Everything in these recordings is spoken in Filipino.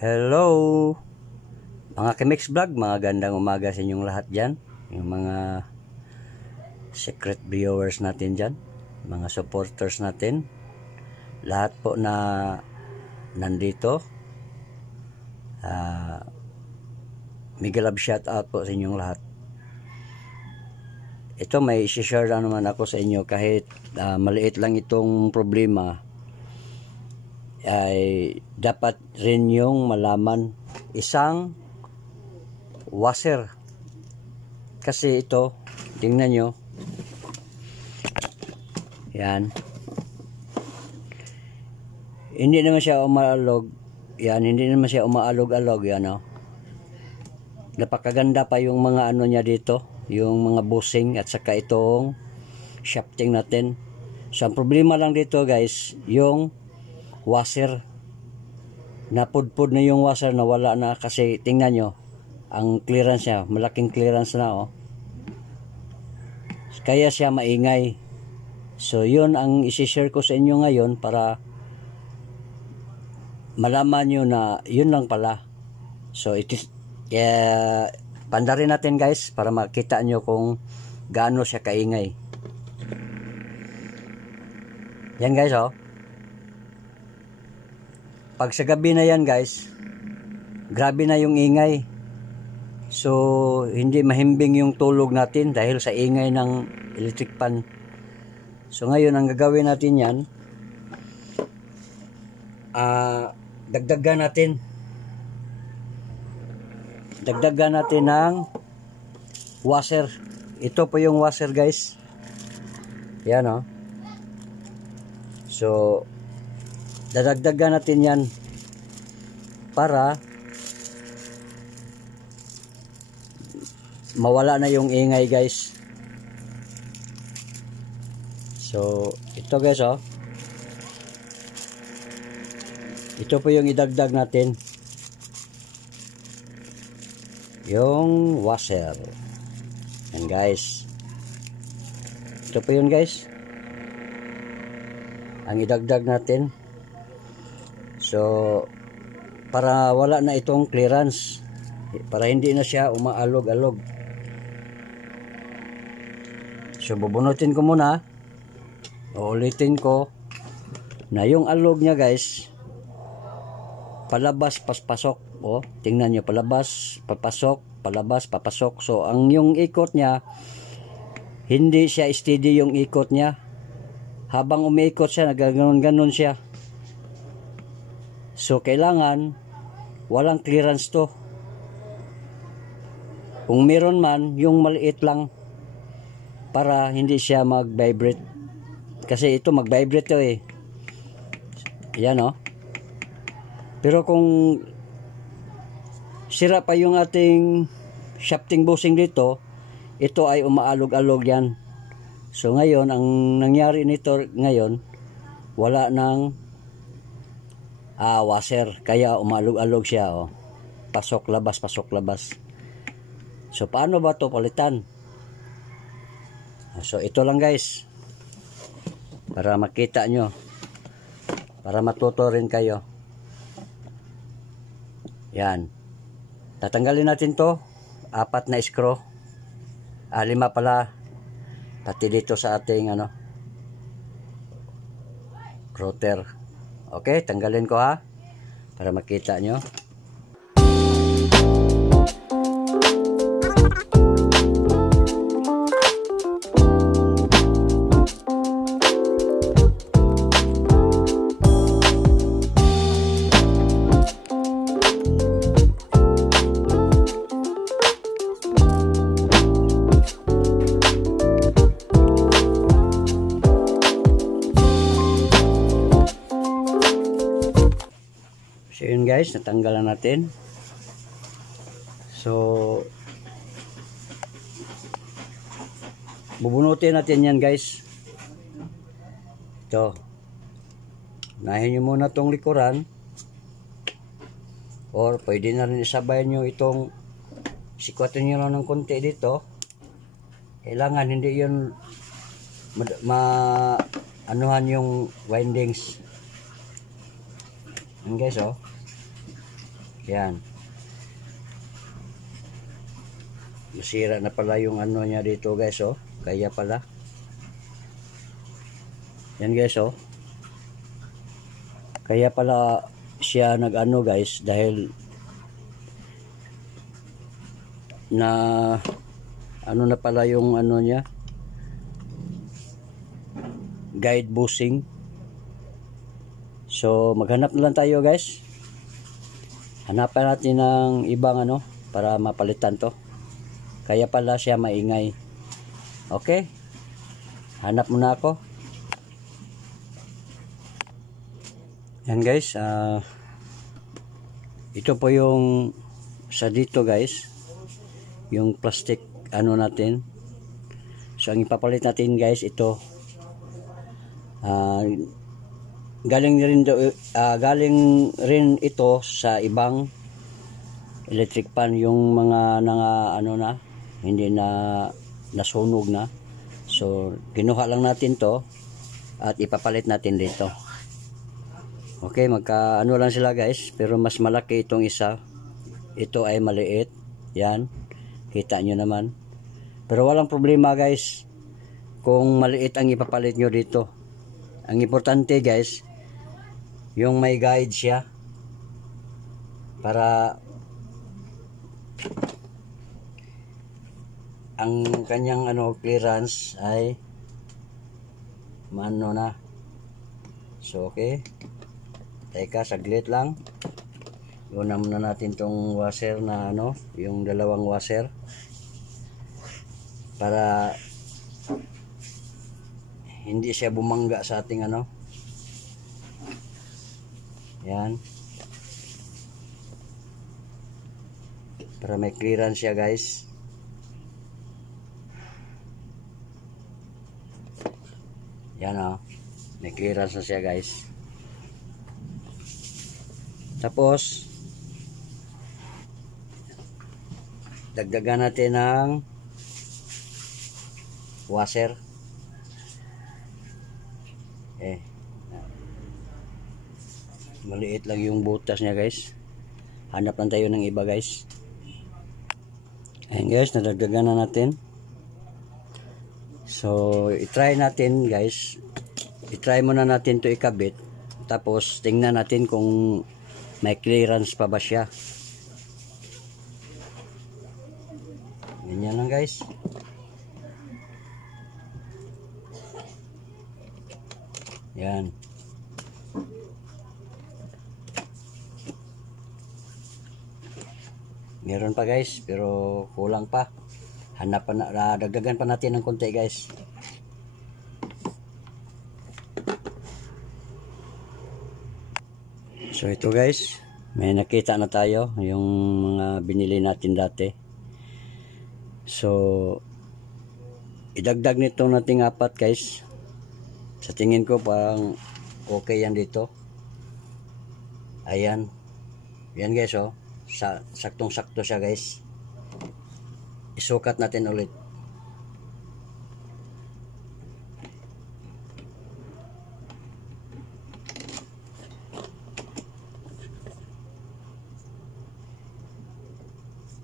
Hello mga Kimix Vlog, mga gandang umaga sa inyong lahat dyan, yung mga secret viewers natin dyan, mga supporters natin, lahat po na nandito. Mega love shout out po sa inyong lahat. Ito may isi-share na naman ako sa inyo, kahit maliit lang itong problema, ay dapat rin yung malaman isang washer. Kasi ito, tingnan nyo, yan, hindi naman siya umaalog, yan, hindi naman siya umaalog-alog, yan o. Napakaganda pa yung mga ano niya dito, yung mga bushing at saka itong shafting natin. So ang problema lang dito guys, yung washer, napudpud na yung washer, na wala na, kasi tingnan nyo ang clearance niya, malaking clearance na oh. Kaya siya maingay. So yun ang isi-share ko sa inyo ngayon, para malaman nyo na yun lang pala. So it is pandarin natin guys, para makita nyo kung gaano siya kaingay. Yan guys oh. Pag sa gabi na yan guys, grabe na yung ingay. So hindi mahimbing yung tulog natin dahil sa ingay ng electric fan. So ngayon ang gagawin natin yan, dagdagan natin ng washer. Ito po yung washer guys, yan o. So dadagdagan natin yan para mawala na yung ingay guys. So ito guys oh, ito po yung idagdag natin, yung washer. Yan guys, ito po yun guys, ang idagdag natin. So para wala na itong clearance, para hindi na siya umaalog-alog. So bubunutin ko muna, uulitin ko na yung alog niya guys, palabas paspasok. Oh, tingnan niyo, palabas papasok, palabas papasok. So ang yung ikot niya, hindi siya steady yung ikot niya. Habang umiikot siya, nagaganon-ganon siya. So kailangan walang clearance to. Kung meron man, yung maliit lang, para hindi siya mag-vibrate. Kasi ito mag-vibrate to eh. Yan oh. Pero kung sira pa yung ating shafting bushing dito, ito ay umaalog-alog yan. So ngayon, ang nangyari nito ngayon, wala nang washer, kaya umaalog-alog siya oh. Pasok labas, pasok labas. So paano ba to palitan? So ito lang guys, para makita nyo, para matuto rin kayo. Yan, tatanggalin natin to, 4 na screw, 5 pala, pati dito sa ating ano, router. Okay, tanggalin ko ha, para makita nyo. So yun guys, natanggalan natin. So bubunutin natin yan guys. Ito, unahin nyo muna tong likuran, or pwede na rin isabay nyo itong, sikwatin nyo lang ng konti dito. Kailangan hindi yun anuhan yung windings. Yan guys oh. Yan. Masira na pala yung ano niya dito guys, oh. Kaya pala. Yan guys, oh. Kaya pala siya nag-ano guys, dahil na ano na pala yung ano niya, guide bushing. So maghanap na lang tayo guys. Hanapan natin ng ibang ano para mapalitan to. Kaya pala siya maingay. Okay, hanap muna ako. Yan guys, ito po yung sa dito guys, yung plastic ano natin. So ang ipapalit natin guys, ito galing rin ito sa ibang electric pan, yung mga ano na hindi na nasunog na. So kinuha lang natin to at ipapalit natin dito. Okay, magka ano lang sila guys, pero mas malaki itong isa. Ito ay maliit. Yan, kita nyo naman. Pero walang problema guys kung maliit ang ipapalit nyo dito. Ang importante guys, yung may guide siya para ang kanyang ano clearance ay mano na. So okay, teka saglit lang. Una muna natin tong washer na ano, yung dalawang washer, para hindi siya bumangga sa ating ano. Yan, para may clearance siya guys. Yan, oh, may clearance na siya guys. Tapos dagdagan natin ng washer. Maliit lang yung butas niya guys. Hanap lang tayo ng iba guys. Ayan guys, nadagdagan na natin. So i-try natin guys, i-try muna natin to ikabit, tapos tingnan natin kung may clearance pa ba siya. Ganyan lang guys. Yan. Meron pa guys, pero kulang pa. Hanapan na, dagdagan pa natin ng konti guys. So ito guys, may nakita na tayo yung mga binili natin dati. So idagdag nito nating 4 guys. Sa tingin ko parang okay yan dito. Ayan. Yan guys, oh. Saktong-sakto siya guys. Isukat natin ulit.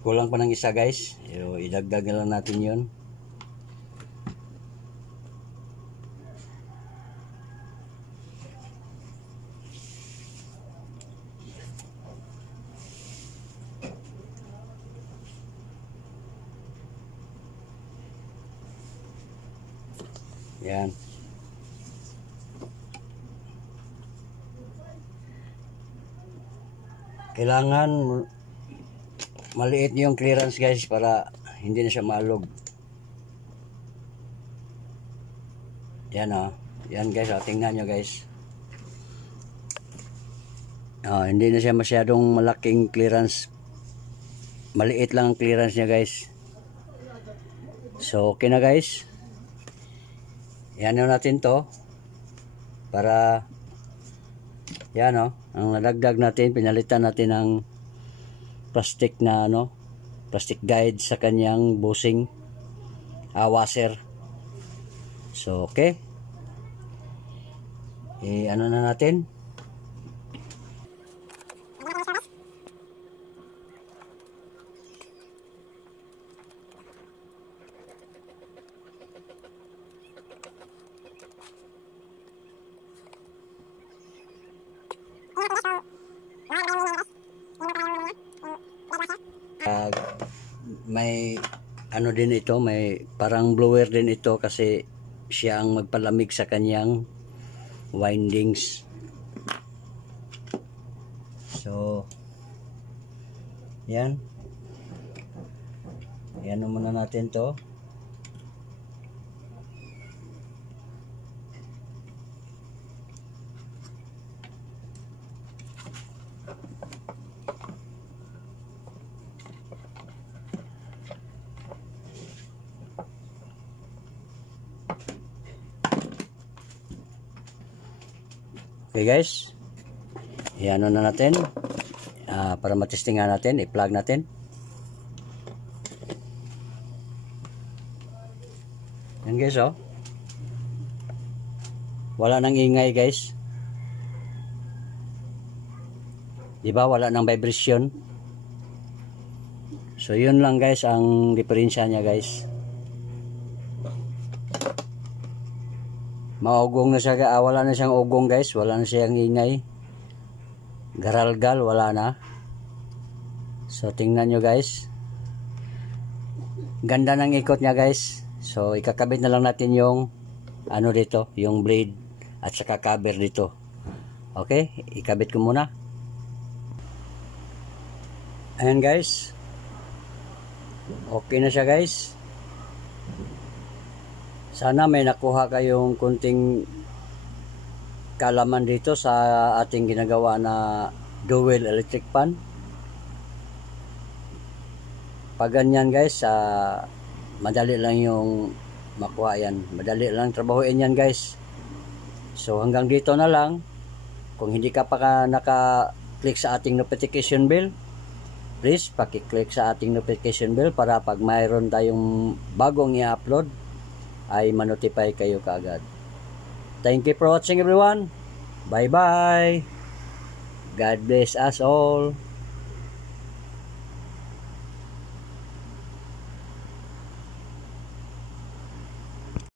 Kulang pa ng isa guys. Idagdag na lang natin yun. Yan. Kailangan maliit yung clearance guys para hindi na siya maalog. Yan, oh. Yan guys, oh. Tingnan nyo guys. Hindi na siya masyadong malaking clearance. Maliit lang ang clearance niya guys. So okay na guys. Yan na natin to para yan, oh, ang nadagdag natin, pinalitan natin ng plastic na ano, plastic guide sa kanyang bushing washer. So okay, ano na natin, may ano din ito, may parang blower din ito kasi siya ang magpalamig sa kanyang windings. So yan, yan muna natin to. Okay guys, i-ano na natin para matestingan natin, i-plug natin. Yan guys, oh. Wala nang ingay guys. Diba, wala nang vibration. So yun lang guys ang diferensya niya guys. Maugong na siya, wala na siyang ugong guys, wala na siyang ingay. Garalgal, wala na. So tingnan nyo guys. Ganda ng ikot niya guys. So ikakabit na lang natin yung ano dito, yung blade at saka cover dito. Okay, ikabit ko muna. Ayan guys. Okay na siya guys. Sana may nakuha kayong kunting kalaman dito sa ating ginagawa na dual electric fan. Pag ganyan guys, madali lang yung makuha yan. Madali lang trabahuin yan guys. So hanggang dito na lang. Kung hindi ka pa naka-click sa ating notification bell, please paki-click sa ating notification bell para pag mayroon tayong bagong i-upload ay manotify kayo kaagad. Thank you for watching everyone. Bye bye. God bless us all.